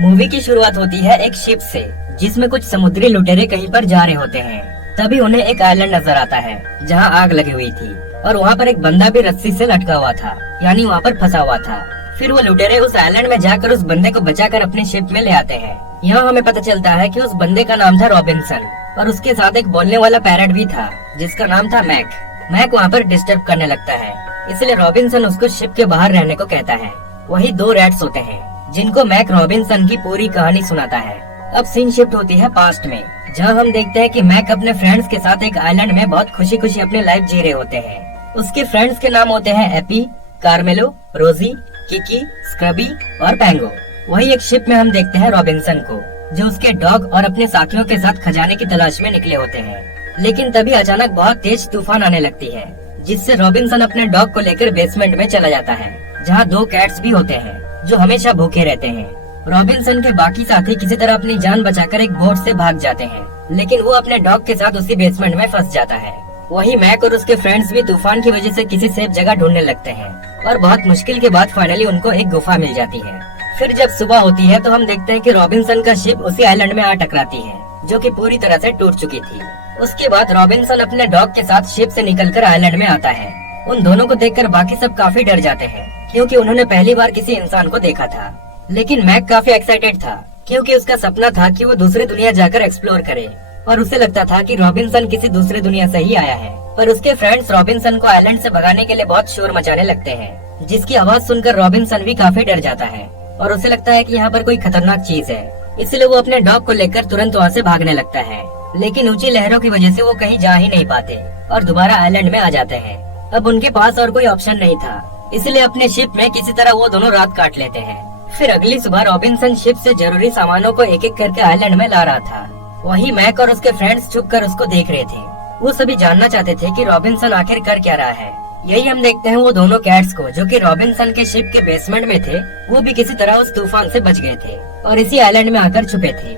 Movie की शुरुआत होती है एक शिप से, जिसमें कुछ समुद्री लुटेरे कहीं पर जा रहे होते हैं। तभी उन्हें एक आइलैंड नजर आता है जहां आग लगी हुई थी और वहां पर एक बंदा भी रस्सी से लटका हुआ था, यानी वहां पर फंसा हुआ था। फिर वो लुटेरे उस आइलैंड में जाकर उस बंदे को बचाकर अपनी शिप में ले आते हैं। यहाँ हमें पता चलता है कि उस बंदे का नाम था रॉबिन्सन और उसके साथ एक बोलने वाला पैरट भी था जिसका नाम था मैक। मैक वहाँ पर डिस्टर्ब करने लगता है, इसलिए रॉबिन्सन उसको शिप के बाहर रहने को कहता है। वही दो रैट्स होते हैं जिनको मैक रॉबिन्सन की पूरी कहानी सुनाता है। अब सीन शिफ्ट होती है पास्ट में, जहाँ हम देखते हैं कि मैक अपने फ्रेंड्स के साथ एक आइलैंड में बहुत खुशी खुशी अपनी लाइफ जी रहे होते हैं। उसके फ्रेंड्स के नाम होते हैं एपी, कार्मेलो, रोजी, किकी, स्क्रबी और पैंगो। वही एक शिप में हम देखते हैं रॉबिन्सन को, जो उसके डॉग और अपने साथियों के साथ खजाने की तलाश में निकले होते हैं। लेकिन तभी अचानक बहुत तेज तूफान आने लगती है, जिससे रॉबिन्सन अपने डॉग को लेकर बेसमेंट में चला जाता है, जहाँ दो कैट्स भी होते हैं जो हमेशा भूखे रहते हैं। रॉबिन्सन के बाकी साथी किसी तरह अपनी जान बचाकर एक बोट से भाग जाते हैं, लेकिन वो अपने डॉग के साथ उसी बेसमेंट में फंस जाता है। वही मैक और उसके फ्रेंड्स भी तूफान की वजह से किसी सेफ जगह ढूंढने लगते हैं और बहुत मुश्किल के बाद फाइनली उनको एक गुफा मिल जाती है। फिर जब सुबह होती है तो हम देखते हैं कि रॉबिन्सन का शिप उसी आइलैंड में आ टकराती है, जो कि पूरी तरह से टूट चुकी थी। उसके बाद रॉबिन्सन अपने डॉग के साथ शिप से निकलकर आइलैंड में आता है। उन दोनों को देखकर बाकी सब काफी डर जाते हैं, क्योंकि उन्होंने पहली बार किसी इंसान को देखा था। लेकिन मैक काफी एक्साइटेड था, क्योंकि उसका सपना था कि वो दूसरी दुनिया जाकर एक्सप्लोर करे और उसे लगता था कि रॉबिन्सन किसी दूसरी दुनिया से ही आया है। पर उसके फ्रेंड्स रॉबिन्सन को आइलैंड से भगाने के लिए बहुत शोर मचाने लगते हैं, जिसकी आवाज सुनकर रॉबिन्सन भी काफी डर जाता है और उसे लगता है कि यहाँ पर कोई खतरनाक चीज है। इसलिए वो अपने डॉग को लेकर तुरंत वहाँ से भागने लगता है, लेकिन ऊंची लहरों की वजह से वो कहीं जा ही नहीं पाते और दोबारा आइलैंड में आ जाते हैं। अब उनके पास और कोई ऑप्शन नहीं था, इसलिए अपने शिप में किसी तरह वो दोनों रात काट लेते हैं। फिर अगली सुबह रॉबिन्सन शिप से जरूरी सामानों को एक एक करके आइलैंड में ला रहा था। वही मैक और उसके फ्रेंड्स छुप कर उसको देख रहे थे। वो सभी जानना चाहते थे कि रॉबिन्सन आखिर कर क्या रहा है। यही हम देखते हैं वो दोनों कैट्स को, जो कि रॉबिन्सन के शिप के बेसमेंट में थे, वो भी किसी तरह उस तूफान से बच गए थे और इसी आइलैंड में आकर छुपे थे।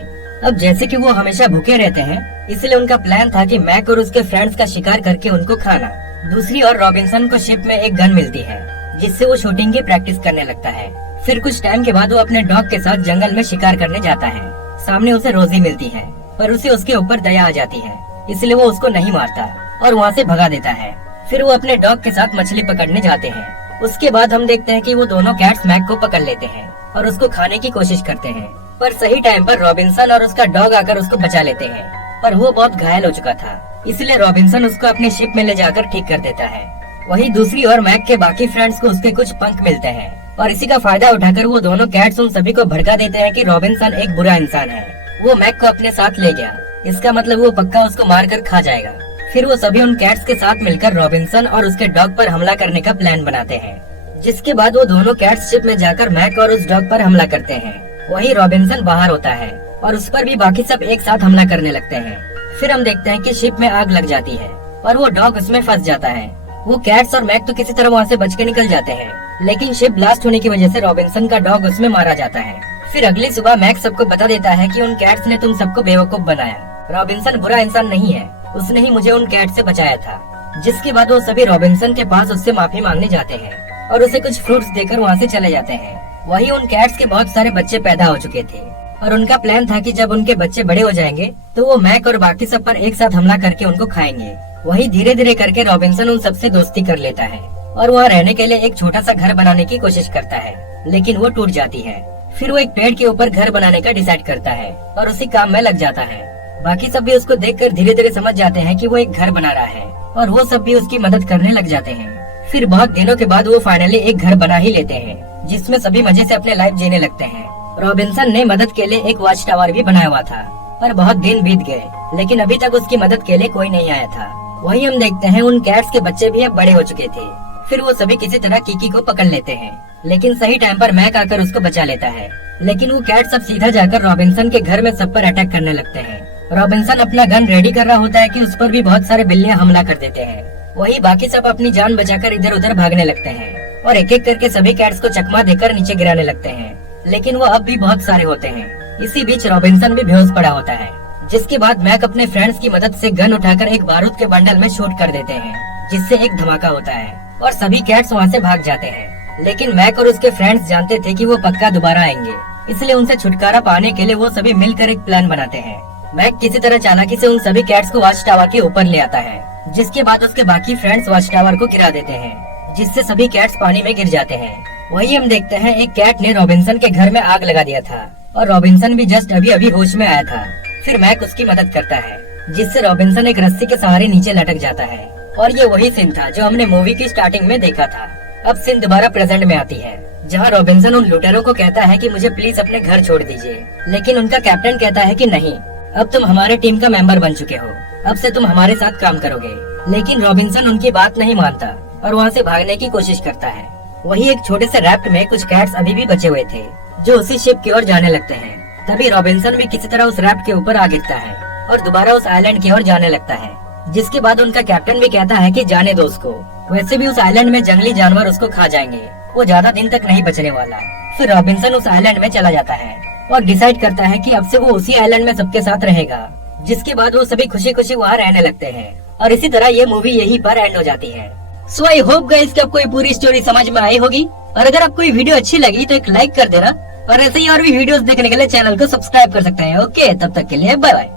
अब जैसे कि वो हमेशा भूखे रहते हैं, इसलिए उनका प्लान था कि मैक और उसके फ्रेंड्स का शिकार करके उनको खाना। दूसरी ओर रॉबिन्सन को शिप में एक गन मिलती है, जिससे वो शूटिंग की प्रैक्टिस करने लगता है। फिर कुछ टाइम के बाद वो अपने डॉग के साथ जंगल में शिकार करने जाता है। सामने उसे रोजी मिलती है, पर उसे उसके ऊपर दया आ जाती है, इसलिए वो उसको नहीं मारता और वहाँ से भगा देता है। फिर वो अपने डॉग के साथ मछली पकड़ने जाते हैं। उसके बाद हम देखते हैं कि वो दोनों कैट्स मैक को पकड़ लेते हैं और उसको खाने की कोशिश करते हैं। पर सही टाइम पर रॉबिन्सन और उसका डॉग आकर उसको बचा लेते हैं, पर वो बहुत घायल हो चुका था, इसलिए रॉबिन्सन उसको अपने शिप में ले जाकर ठीक कर देता है। वही दूसरी ओर मैक के बाकी फ्रेंड्स को उसके कुछ पंख मिलते हैं और इसी का फायदा उठाकर वो दोनों कैट्स उन सभी को भड़का देते हैं कि रॉबिन्सन एक बुरा इंसान है। वो मैक को अपने साथ ले गया, इसका मतलब वो पक्का उसको मार कर खा जाएगा। फिर वो सभी उन कैट्स के साथ मिलकर रॉबिन्सन और उसके डॉग पर हमला करने का प्लान बनाते हैं, जिसके बाद वो दोनों कैट्स शिप में जाकर मैक और उस डॉग पर हमला करते हैं। वही रॉबिन्सन बाहर होता है और उस पर भी बाकी सब एक साथ हमला करने लगते हैं। फिर हम देखते हैं कि शिप में आग लग जाती है और वो डॉग उसमें फंस जाता है। वो कैट्स और मैक तो किसी तरह वहाँ से बच के निकल जाते हैं, लेकिन शिप ब्लास्ट होने की वजह से रॉबिन्सन का डॉग उसमें मारा जाता है। फिर अगली सुबह मैक सबको बता देता है कि उन कैट्स ने तुम सबको बेवकूफ बनाया। रॉबिन्सन बुरा इंसान नहीं है, उसने ही मुझे उन कैट से बचाया था। जिसके बाद वो सभी रॉबिन्सन के पास उससे माफी मांगने जाते हैं और उसे कुछ फ्रूट्स देकर वहाँ से चले जाते हैं। वही उन कैट्स के बहुत सारे बच्चे पैदा हो चुके थे और उनका प्लान था कि जब उनके बच्चे बड़े हो जाएंगे तो वो मैक और बाकी सब पर एक साथ हमला करके उनको खाएंगे। वही धीरे धीरे करके रॉबिन्सन उन सबसे दोस्ती कर लेता है और वहाँ रहने के लिए एक छोटा सा घर बनाने की कोशिश करता है, लेकिन वो टूट जाती है। फिर वो एक पेड़ के ऊपर घर बनाने का डिसाइड करता है और उसी काम में लग जाता है। बाकी सब भी उसको देखकर धीरे धीरे समझ जाते हैं कि वो एक घर बना रहा है और वो सब भी उसकी मदद करने लग जाते हैं। फिर बहुत दिनों के बाद वो फाइनली एक घर बना ही लेते हैं, जिसमें सभी मजे से अपने लाइफ जीने लगते हैं। रॉबिन्सन ने मदद के लिए एक वॉच टावर भी बनाया हुआ था, पर बहुत दिन बीत गए, लेकिन अभी तक उसकी मदद के लिए कोई नहीं आया था। वही हम देखते हैं उन कैट्स के बच्चे भी अब बड़े हो चुके थे। फिर वो सभी किसी तरह किकी को पकड़ लेते हैं, लेकिन सही टाइम पर मैक आकर उसको बचा लेता है। लेकिन वो कैट सब सीधा जाकर रॉबिन्सन के घर में सब पर अटैक करने लगते हैं। रॉबिन्सन अपना गन रेडी कर रहा होता है कि उस पर भी बहुत सारे बिल्लियाँ हमला कर देते हैं। वही बाकी सब अपनी जान बचाकर इधर उधर भागने लगते हैं और एक एक करके सभी कैट्स को चकमा देकर नीचे गिराने लगते हैं, लेकिन वो अब भी बहुत सारे होते हैं। इसी बीच रॉबिन्सन भी बेहोश पड़ा होता है, जिसके बाद मैक अपने फ्रेंड्स की मदद से गन उठाकर एक बारूद के बंडल में शूट कर देते हैं, जिससे एक धमाका होता है और सभी कैट्स वहाँ से भाग जाते हैं। लेकिन मैक और उसके फ्रेंड्स जानते थे कि वो पक्का दोबारा आएंगे, इसलिए उनसे छुटकारा पाने के लिए वो सभी मिलकर एक प्लान बनाते हैं। मैक किसी तरह चालाकी से उन सभी कैट्स को वॉच टावर के ऊपर ले आता है, जिसके बाद उसके बाकी फ्रेंड्स वॉच टावर को गिरा देते हैं, जिससे सभी कैट्स पानी में गिर जाते हैं। वही हम देखते हैं एक कैट ने रॉबिन्सन के घर में आग लगा दिया था और रॉबिन्सन भी जस्ट अभी अभी होश में आया था। फिर मैक उसकी मदद करता है, जिससे रॉबिन्सन एक रस्सी के सहारे नीचे लटक जाता है। और ये वही सीन था जो हमने मूवी की स्टार्टिंग में देखा था। अब सीन दोबारा प्रेजेंट में आती है, जहाँ रॉबिन्सन उन लुटेरों को कहता है कि मुझे प्लीज अपने घर छोड़ दीजिए, लेकिन उनका कैप्टन कहता है कि नहीं, अब तुम हमारे टीम का मेंबर बन चुके हो, अब से तुम हमारे साथ काम करोगे। लेकिन रॉबिन्सन उनकी बात नहीं मानता और वहाँ से भागने की कोशिश करता है। वही एक छोटे से रैफ्ट में कुछ कैट्स अभी भी बचे हुए थे, जो उसी शिप की ओर जाने लगते हैं। तभी रॉबिन्सन भी किसी तरह उस रैफ्ट के ऊपर आ गिरता है और दोबारा उस आइलैंड की ओर जाने लगता है, जिसके बाद उनका कैप्टन भी कहता है कि जाने दो उसको, वैसे भी उस आइलैंड में जंगली जानवर उसको खा जाएंगे, वो ज्यादा दिन तक नहीं बचने वाला। फिर रॉबिन्सन उस आइलैंड में चला जाता है और डिसाइड करता है कि अब से वो उसी आइलैंड में सबके साथ रहेगा, जिसके बाद वो सभी खुशी खुशी वहाँ रहने लगते हैं। और इसी तरह ये मूवी यहीं पर एंड हो जाती है। सो आई होप गाइस कि आपको ये पूरी स्टोरी समझ में आई होगी, और अगर आपको ये वीडियो अच्छी लगी तो एक लाइक कर देना, और ऐसे ही और भी वीडियोस देखने के लिए चैनल को सब्सक्राइब कर सकते हैं। ओके, तब तक के लिए बाय बाय।